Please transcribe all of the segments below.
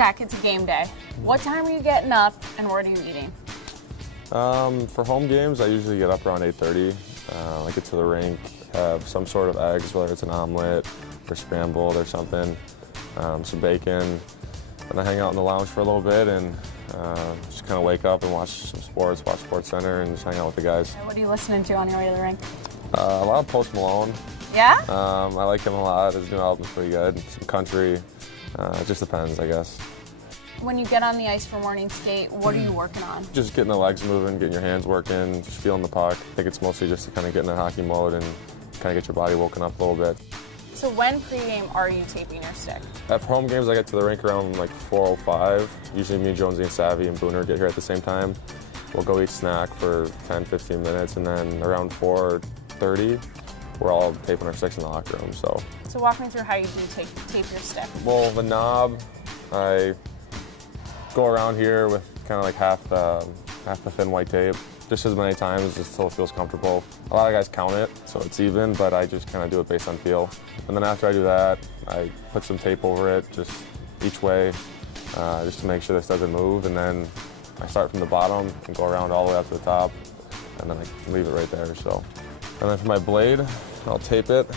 Zach, it's a game day. What time are you getting up and what are you eating? For home games, I usually get up around 8:30. I get to the rink, have some sort of eggs, whether it's an omelet or scrambled or something, some bacon. Then I hang out in the lounge for a little bit and just kind of wake up and watch some sports, watch SportsCenter, and just hang out with the guys. What are you listening to on your way to the rink? A lot of Post Malone. Yeah? I like him a lot. His new album's pretty good. Some country. It just depends, I guess. When you get on the ice for morning skate, what are you working on? Just getting the legs moving, getting your hands working, just feeling the puck. I think it's mostly just to kind of get in that hockey mode and kind of get your body woken up a little bit. So when pregame are you taping your stick? At home games, I get to the rink around like 4:05. Usually me, Jonesy, and Savvy and Booner get here at the same time. We'll go eat snack for 10-15 minutes, and then around 4:30, we're all taping our sticks in the locker room. So walk me through how you do tape your stick. Well, the knob, I go around here with kind of like half the thin white tape, just as many times just until it feels comfortable. A lot of guys count it, so it's even, but I just kind of do it based on feel. And then after I do that, I put some tape over it, just each way, just to make sure this doesn't move. And then I start from the bottom and go around all the way up to the top, and then I leave it right there. So, and then for my blade, I'll tape it.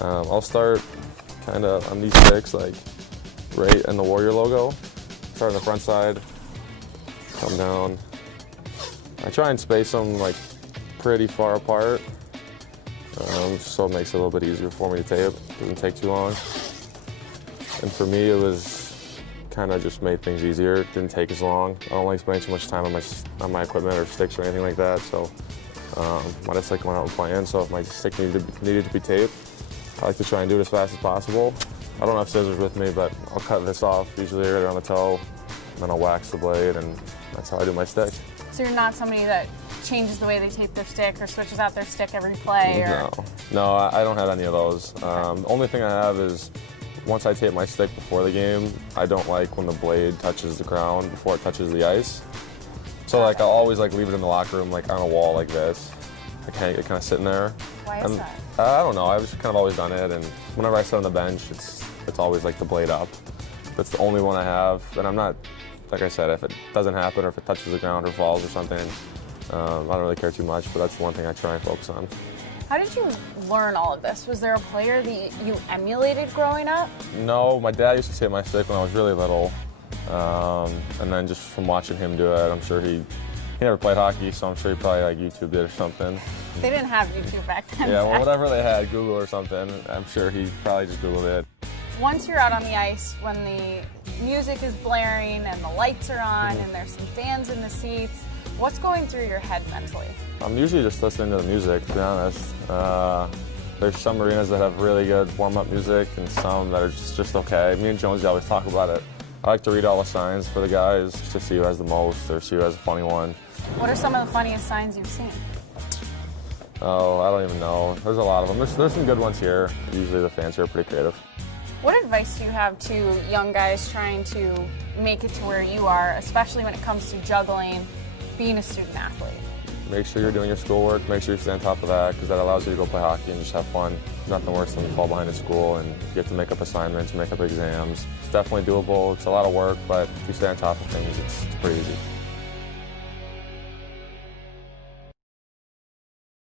I'll start kind of on these sticks, like right in the Warrior logo. Start on the front side, come down. I try and space them like pretty far apart, so it makes it a little bit easier for me to tape. It doesn't take too long. And for me, it was kind of just made things easier. It didn't take as long. I don't like spending too much time on my equipment or sticks or anything like that. So I just like going out and playing. So if my stick needed to be taped, I like to try and do it as fast as possible. I don't have scissors with me, but I'll cut this off usually right around the toe, and then I'll wax the blade, and that's how I do my stick. So you're not somebody that changes the way they tape their stick or switches out their stick every play? Or... No, I don't have any of those. The only thing I have is once I tape my stick before the game, I don't like when the blade touches the ground before it touches the ice. So like I'll always like leave it in the locker room, like on a wall like this. It kind of sitting there. Why is that? I don't know. I've just kind of always done it, and whenever I sit on the bench, it's always like the blade up. That's the only one I have, and I'm not, like I said, if it doesn't happen or if it touches the ground or falls or something, I don't really care too much, but that's the one thing I try and focus on. How did you learn all of this? Was there a player that you emulated growing up? No, my dad used to tape my stick when I was really little, and then just from watching him do it, I'm sure he never played hockey, so I'm sure he probably like YouTubed it or something. They didn't have YouTube back then. Yeah, well, whatever they had, Google or something, I'm sure he probably just Googled it. Once you're out on the ice, when the music is blaring and the lights are on and there's some fans in the seats, what's going through your head mentally? I'm usually just listening to the music, to be honest. There's some arenas that have really good warm-up music and some that are just okay. Me and Jonesy always talk about it. I like to read all the signs for the guys just to see who has the most or see who has a funny one. What are some of the funniest signs you've seen? Oh, I don't even know. There's a lot of them. There's some good ones here. Usually the fans here are pretty creative. What advice do you have to young guys trying to make it to where you are, especially when it comes to juggling being a student athlete? Make sure you're doing your schoolwork. Make sure you stay on top of that, because that allows you to go play hockey and just have fun. There's nothing worse than you fall behind in school and you have to make up assignments, make up exams. It's definitely doable. It's a lot of work, but if you stay on top of things, it's pretty easy.